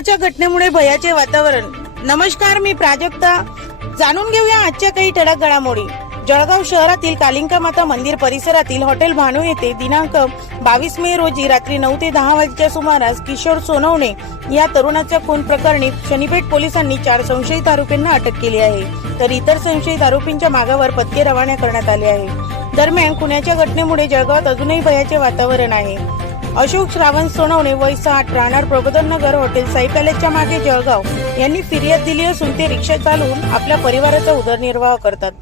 खुनाच्या घटनेमुळे भयाचे वातावरण. नमस्कार मी प्राजक्ता. जाणून घेऊया आजच्या काही ठळक घडामोडी. जळगाव शहरातील कालिंका माता मंदिर परिसरातील हॉटेल भानू येथे दिनांक बावीस मे रोजी रात्री नऊ ते दहा वाजेच्या सुमारास किशोर सोनवणे या तरुणाच्या खून प्रकरणी शनीपेठ पोलिसांनी चार संशयित आरोपींना अटक केली आहे तर इतर संशयित आरोपींच्या मागावर पत्के रवाना करण्यात आले आहे. दरम्यान खुण्याच्या घटनेमुळे जळगावात अजूनही भयाचे वातावरण आहे. अशोक श्रावण सोनवणे वय साठ राहणार प्रबोधन नगर हॉटेल साई पॅलेसच्या मागे जळगाव. यांनी फिर्याद दिली असून ते रिक्षा चालवून आपल्या परिवाराचा उदरनिर्वाह करतात.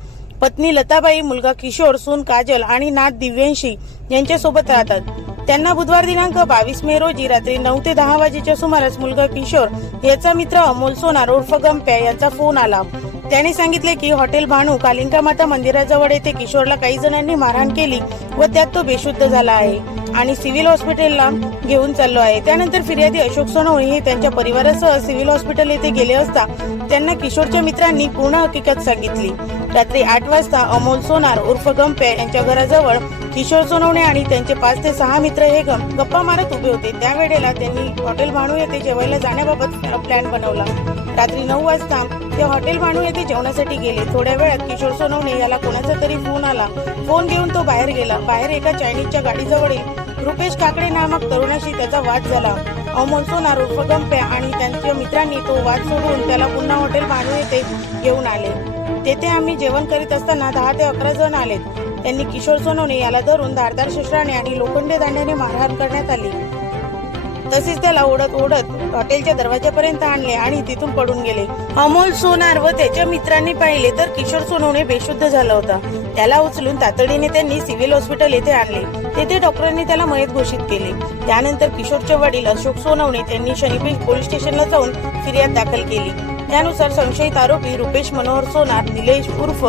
पत्नी लताबाई मुलगा किशोर सून काजल आणि नाथ दिव्यांशी यांच्यासोबत राहतात. त्यांना बुधवार दिनांक बावीस मे रोजी रात्री नऊ ते दहा वाजेच्या सुमारास मुलगा किशोर याचा मित्र अमोल सोनार उर्फ गंप्या याचा फोन आला. त्याने सांगितले की हॉटेल भानू कालिंका माता मंदिराजवळ येथे किशोरला काही जणांनी मारहाण केली व त्यात तो बेशुद्ध झाला आहे. आणि सिव्हिल हॉस्पिटलला घेऊन चाललो आहे. त्यानंतर फिर्यादी अशोक सोनवणे हे त्यांच्या परिवारासह सिव्हिल हॉस्पिटल येथे गेले असता त्यांना किशोरच्या मित्रांनी पूर्ण हकीकत सांगितली. रात्री आठ वाजता अमोल सोनार उर्फ गंप्या यांच्या घराजवळ किशोर सोनवणे आणि त्यांचे पाच ते सहा मित्र हे गप्पा मारत उभे होते. त्यावेळेला त्यांनी हॉटेल भानू येथे जेवायला जाण्याबाबत प्लॅन बनवला. रात्री नऊ वाजता ते हॉटेल भानू येथे जेवणासाठी गेले. थोड्या वेळात किशोर सोनवणे याला कोणाचा तरी फोन आला. फोन घेऊन तो बाहेर गेला. बाहेर एका चायनीजच्या गाडीजवळील रुपेश काकडे नामक तरुणाशी त्याचा वाद झाला. अमोल उर्फ गंप्या आणि त्यांच्या मित्रांनी तो वाद सोडून त्याला पुन्हा हॉटेल बांधू येथे घेऊन आले. तेथे आम्ही जेवण करीत असताना दहा ते अकरा जण आलेत. त्यांनी किशोर सोनवणे याला धरून धारदार शस्त्राने आणि लोखंडे दांड्याने मारहाण करण्यात आली. तसेच त्याला ओढत ओढत हॉटेलच्या दरवाजापर्यंत आणले आणि तिथून पडून गेले. अमोल सोनार व त्याच्या मित्रांनी पाहिले तर किशोर सोनवणे बेशुद्ध झाला होता. त्याला उचलून तातडीने त्यांनी सिव्हिल हॉस्पिटल येथे आणले. तेथे डॉक्टरांनी त्याला मयत घोषित केले. त्यानंतर किशोरचे वडील अशोक सोनवणे त्यांनी शनीपेठ पोलीस स्टेशनला जाऊन फिर्याद दाखल केली. त्यानुसार संशयित आरोपी रुपेश मनोहर सोनार निलेश उर्फ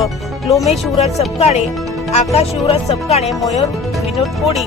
लोमेश युवराज सपकाळे आकाश युवराज सपकाणे मयूर विनोद कोडी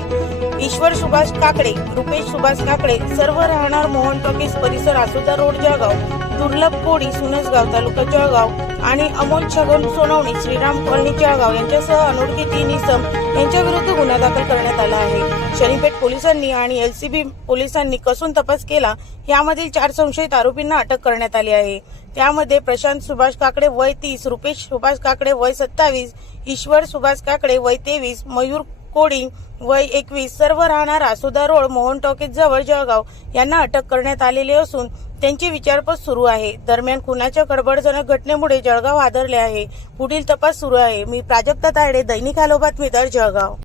ईश्वर सुभाष काकडे रुपेश सुभाष काकडे सर्व राहणार मोहन टॉकीज परिसर आसोदा रोड जळगाव दुर्लभ कोडी सुनसगाव तालुका जळगाव आणि अमोल छगन सोनवणी श्रीराम कॉलनी जळगाव यांच्यासह अनोळखी तीन इसम यांच्या विरुद्ध गुन्हा दाखल करण्यात आला आहे. शनीपेठ पोलिसांनी आणि एलसीबी पोलिसांनी कसून तपास केला यामधील चार संशयित आरोपींना अटक करण्यात आली आहे. त्यामध्ये प्रशांत सुभाष काकडे वय तीस रुपेश सुभाष काकडे वय सत्तावीस ईश्वर सुभाष काकडे वय तेवीस मयूर कोडी वय एकवीस सर्व राहणारा सुधा रोड मोहन टॉकीज जवळ जळगाव यांना अटक करण्यात आलेली असून त्यांची विचारपूस सुरू आहे. दरम्यान खुनाच्या गडबडजनक घटनेमुळे जळगाव आदरले आहे. पुढील तपास सुरू आहे. मी प्राजक्ता तायडे दैनिक आलो बातमीदार जळगाव.